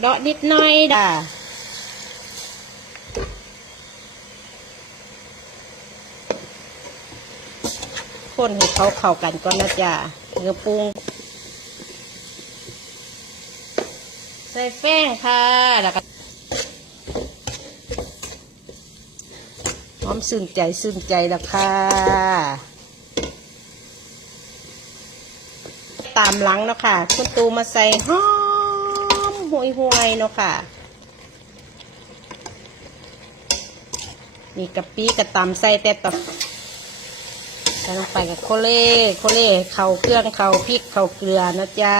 เดาะนิดหน่อยจ้าคนให้เขาเข้ากันก่อนนะจ้าเนื้อปรุง ใส่แป้งค่ะแล้วก็หอมซึ้งใจซึ้งใจแล้วค่ะตามหลังเนาะค่ะ คุณตูมาใส่หอม ห่วยห่วยๆเนาะค่ะมีกะปิกะตำใส่แต่ตับใส่ลงไปกับโคเล่โคเล่เข่าเครื่องเข่าพริกเข่าเกลือนะจ้า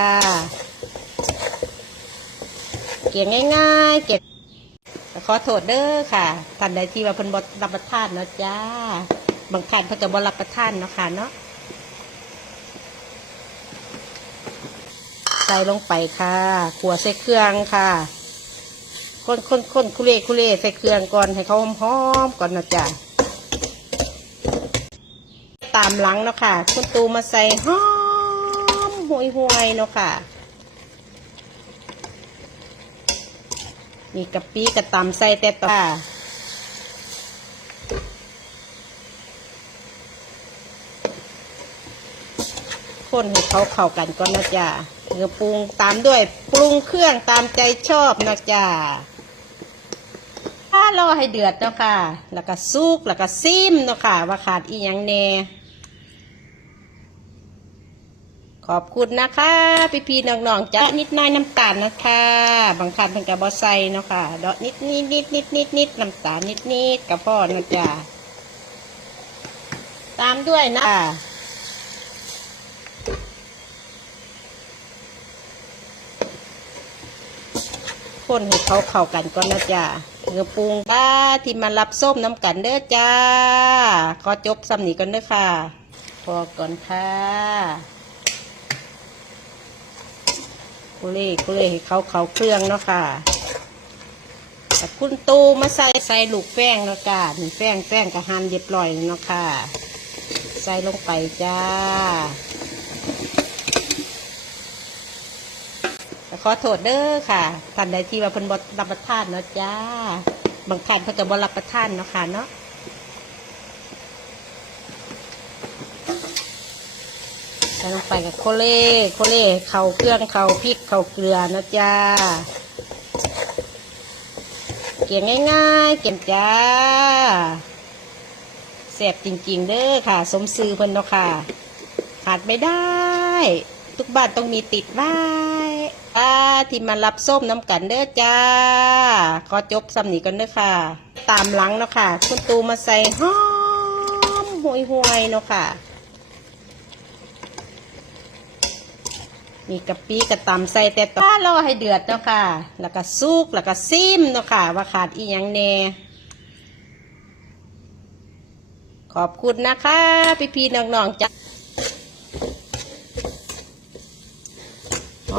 เกี่ยงง่ายๆ เก็บขอโทษเด้อค่ะท่านใดที่ว่าเพิ่นบ่รับประทานเนาะจ้า บางท่านเพิ่นก็บ่รับประทานเนาะค่ะเนาะ ใส่ลงไปค่ะขัวใส่เครื่องค่ะคนคนคนคุเล่คุเล่ใส่เครื่องก่อนให้เขาหอมๆก่อนนะจ๊ะตามหลังเนาะค่ะคุณตูมาใส่หอมห่วยห่วยเนาะค่ะมีกะปิกะตำใส่แต่ต่อคนให้เขาเข้ากันก่อนนะจ๊ะ เนื้อปรุงตามด้วยปรุงเครื่องตามใจชอบนะจ๊ะถ้ารอให้เดือดเนาะค่ะ แล้วก็ซุกแล้วก็ซิมเนาะค่ะ ว่าขาดอีหยังแน่ขอบคุณนะคะ พี่พี่น้องๆจะนิดน้อยน้ำตาลนะคะ บางท่านเป็นกับบอใส่เนาะค่ะดอกนิดนิดนิดนิดนิดนิดน้ำตาลนิดนิดกับพ่อนะจ๊ะตามด้วยนะ คนให้เขาเข้ากันก่อนนะจ๊ะเนื้อปรุงบ้าที่มารับส้มน้ำกันเด้อจ้า ขอจบสำนีก่อนเด้อค่ะ พอก่อนค่ะคุเล่คุเล่ให้เขาเขาเครื่องเนาะค่ะแต่คุณตูมาใส่ใส่ลูกแป้งเนาะจ้านี่แป้งแป้งกระหันเรียบร้อยเนาะค่ะ ใส่ลงไปจ้าแต่ ขอโทษเด้อค่ะท่านใดที่ว่าเพิ่นบ่รับประทานเนาะจ้า บางท่านเพิ่นก็บ่รับประทานเนาะค่ะเนาะใส่ลงไปกับโคเล่โคเล่เข่าเครื่องเข่าพริกเข่าเกลือนะจ้าเกี่ยงง่ายๆเกี่ยงจ้าแซ่บจริงๆเด้อค่ะ สมซื้อเพิ่นเนาะค่ะ ขาดไม่ได้ ทุกบ้านต้องมีติดไว้ ป้าที่มารับส้มน้ำกันเด้อจ้าขอจบสำนีกันเด้อค่ะ ตามหลังเนาะค่ะ คุณตูมาใส่หอมห่วยๆเนาะค่ะ มีกะปิกระตำใส่แต่ต่อรอให้เดือดเนาะค่ะ แล้วก็ซุกแล้วก็ซิมเนาะค่ะ ว่าขาดอีหยังแน่ขอบคุณนะคะ พี่พี่ๆน้องๆจ้ะ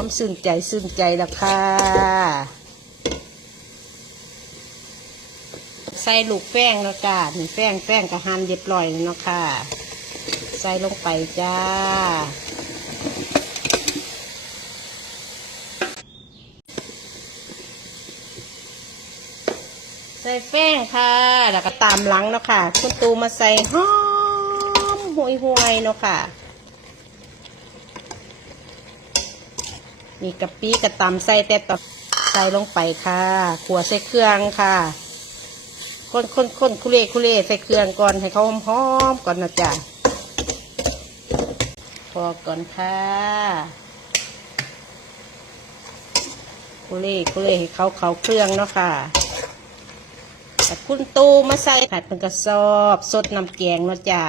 อมซึ้งใจซึ้งใจแล้วค่ะ ใส่ลูกแป้งแล้วจ้านี่แป้งแป้งกระหันเรียบร้อยแล้วเนาะค่ะ ใส่ลงไปจ้าใส่แป้งค่ะ แล้วก็ตามหลังเนาะค่ะ คุณตูมาใส่หอมห่วยห่วยๆเนาะค่ะ มีกะปิกระตำใส่แต่ต่อใส่ลงไปค่ะขัวใส่เครื่องค่ะคนคนคนคุเล่คุเล่ใส่เครื่องก่อนให้เขาหอมๆก่อนนะจ๊ะพอก่อนค่ะคุเล่คุเล่ให้เขาเขาเครื่องเนาะค่ะแต่คุณตูมาใส่ผัดเป็นกระสอบสดน้ำแกงเนาะจ้า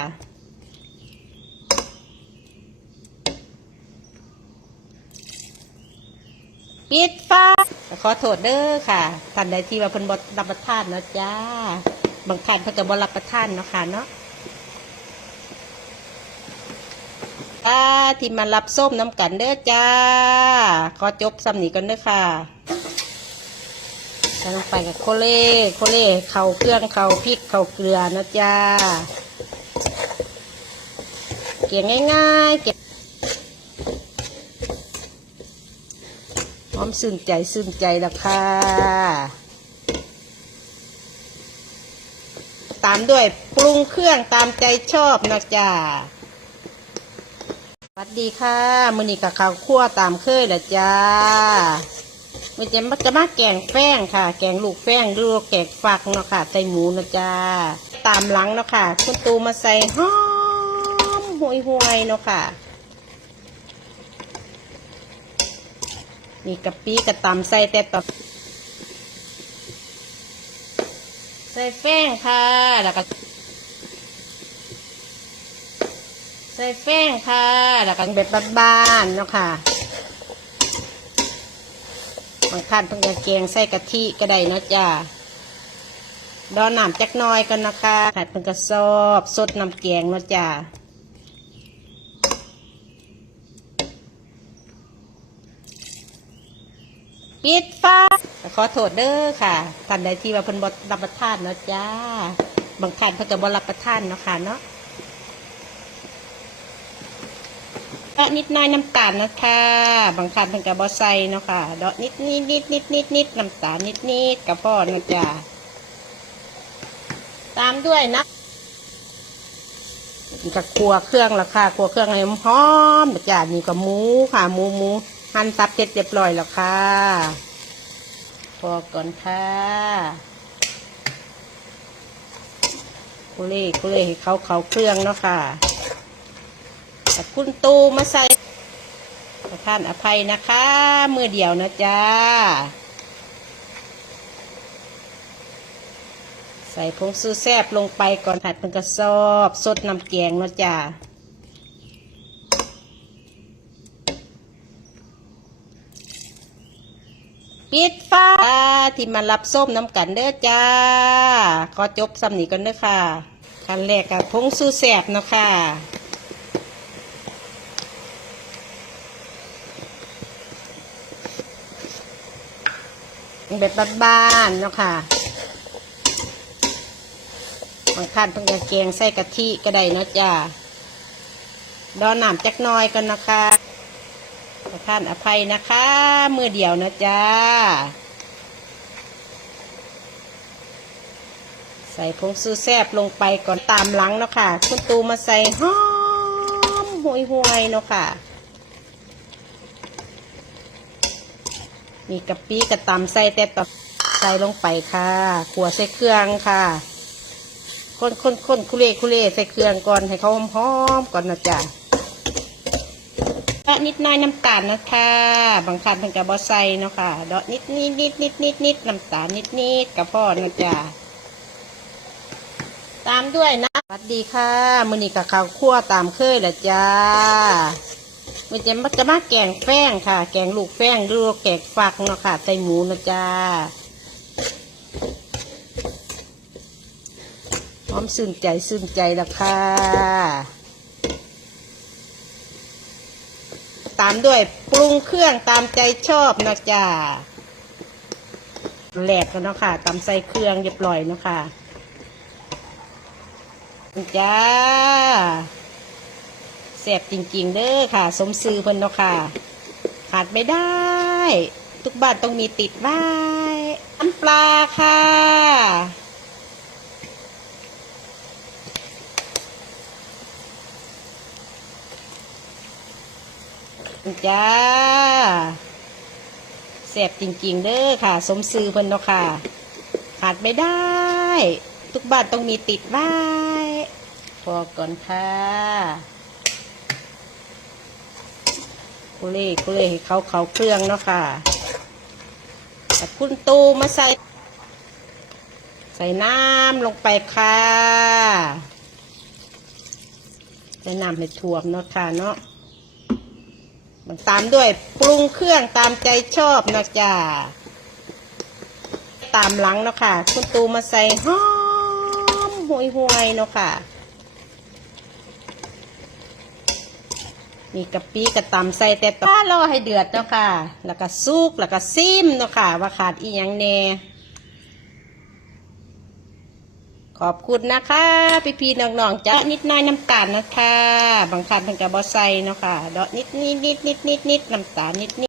ปิดฟ้าขอโทษเด้อค่ะท่านใดที่ว่าเพิ่นบ่รับประทานเนาะจ้า บางท่านเพิ่นก็บ่รับประทานเนาะค่ะเนาะป้าที่มารับส้มน้ำกันเด้อจ้า ขอจบสำนีกันเด้อค่ะใส่ลงไปกับโคเล่โคเล่เข่าเครื่องเข่าพริกเข่าเกลือนะจ้า เกี่ยงง่ายๆเก็บ ออมซึ้นใจซึ้นใจแล้วค่ะตามด้วยปรุงเครื่องตามใจชอบนะจ๊ะสวัสดีค่ะมือนี้กับข้าวคั่วตามเคยละจ้ามันจะมาจะมาแกงแป้งค่ะ แกงลูกแป้งหรือแกงฟักเนาะค่ะใส่หมูนะจ้าตามหลังเนาะค่ะ คุณตูมาใส่หอมห่วยห่วยๆเนาะค่ะ มีกะปิกะตำใส่แต่ต่อใส่แป้งค่ะแล้วก็ใส่แป้งค่ะแล้วก็แบบบ้านๆเนาะค่ะบางท่านเพิ่งจะแกงใส่กะทิก็ได้เนาะจ้าดอนน้ำจักหน้อยกันนะคะผัดเพิ่งกระสอบสดน้ำแกงเนาะจ้า ปิดฟ้าขอโทษเด้อค่ะท่านใดที่ว่าเพิ่นบ่รับประทานเนาะจ้า บางท่านเพิ่นก็บ่รับประทานเนาะค่ะเนาะก็นิดน้อยน้ำตาลนะคะบางท่านเพิ่นก็บ่ใส่เนาะค่ะดอกนิดนิดนิดนิดนิดนิดน้ำตาลนิดนิดก็พอเนาะจ้าตามด้วยนะนี่ก็ครัวเครื่องละค่ะครัวเครื่องให้หอมๆนะจ้านี่ก็หมูค่ะหมูหมู หั่นสับเสร็จเรียบร้อยแล้วค่ะ พอก่อนค่ะคุเล่คุเล่ให้เขาเขาเครื่องเนาะค่ะแต่คุณตูมาใส่ขอท่านอภัยนะคะ มือเดียวนะจ๊ะใส่ผงซูแซบลงไปก่อนผัดเป็นกระสอบ สดน้ำแกงเนาะจ้ะ ปิดฟ้าที่มารับส้มน้ำกันเด้อจ้า ขอจบสำนีกันเด้อค่ะขั้นแรกกับพงสู้แสบเนาะค่ะแบบบ้านๆเนาะค่ะบางท่านเพิ่งจะแกงใส่กะทิก็ได้เนาะจ้าดอนน้ำจักน้อยกันนะคะ ท่านอภัยนะคะมือเดียวนะจ๊ะใส่ผงซูแซบลงไปก่อนตามหลังเนาะค่ะ คุณตูมาใส่หอมห่วยห่วยเนาะค่ะ มีกะปิกระตำใส่แต่ต่อใส่ลงไปค่ะขัวใส่เครื่องค่ะคนคนคนคุเล่คุเล่ใส่เครื่องก่อนให้เขาหอมๆก่อนนะจ๊ะ ก็นิดน้อยน้ำตาลนะคะบางท่านเพิ่นก็บ่ใส่เนาะค่ะดอกนิดนิดนิดนิดนิดนิดน้ำตาลนิดนิดกับพ่อนะจ๊ะตามด้วยนะสวัสดีค่ะมือนี้กับข้าวคั่วตามเคยแหละจ้ามันจะมาจะมาแกงแป้งค่ะ แกงลูกแป้งหรือแกงฟักเนาะค่ะใส่หมูนะจ้าหอมซึ้นใจซึ้นใจแล้วค่ะ ตามด้วยปรุงเครื่องตามใจชอบนะจ๊ะแหลกกันเนาะค่ะตำใส่เครื่องเรียบร้อยเนาะค่ะจ้าแซบจริงๆเด้อค่ะ สมซื้อเพิ่นเนาะค่ะ ขาดไม่ได้ ทุกบ้านต้องมีติดไว้น้ำปลาค่ะ จ้าแซ่บจริง ๆ เด้อค่ะ สมซื้อเพิ่นเนาะค่ะ ขาดไม่ได้ ทุกบ้านต้องมีติดไว้พอก่อนค่ะคุเล่คุเล่ให้เขาเขาเครื่องเนาะค่ะแต่คุณตูมาใส่ ใส่น้ำลงไปค่ะใส่น้ำให้ท่วมเนาะค่ะเนาะ มันตามด้วยปรุงเครื่องตามใจชอบนะจ๊ะตามหลังเนาะค่ะ คุณตูมาใส่หอมห่วยห่วยเนาะค่ะ มีกะปิกระตำใส่แต่ต้ารอให้เดือดเนาะค่ะ แล้วก็ซุกแล้วก็ซิมเนาะค่ะ ว่าขาดอีหยังแน่ ขอบคุณนะคะ พี่พี่น้องๆจะนิดน้อยน้ำตาลนะคะ บางท่านเพิ่นก็บ่ใส่เนาะค่ะดอกนิดนิดนิดนิดนิดนิดน้ำตาลนิดนิด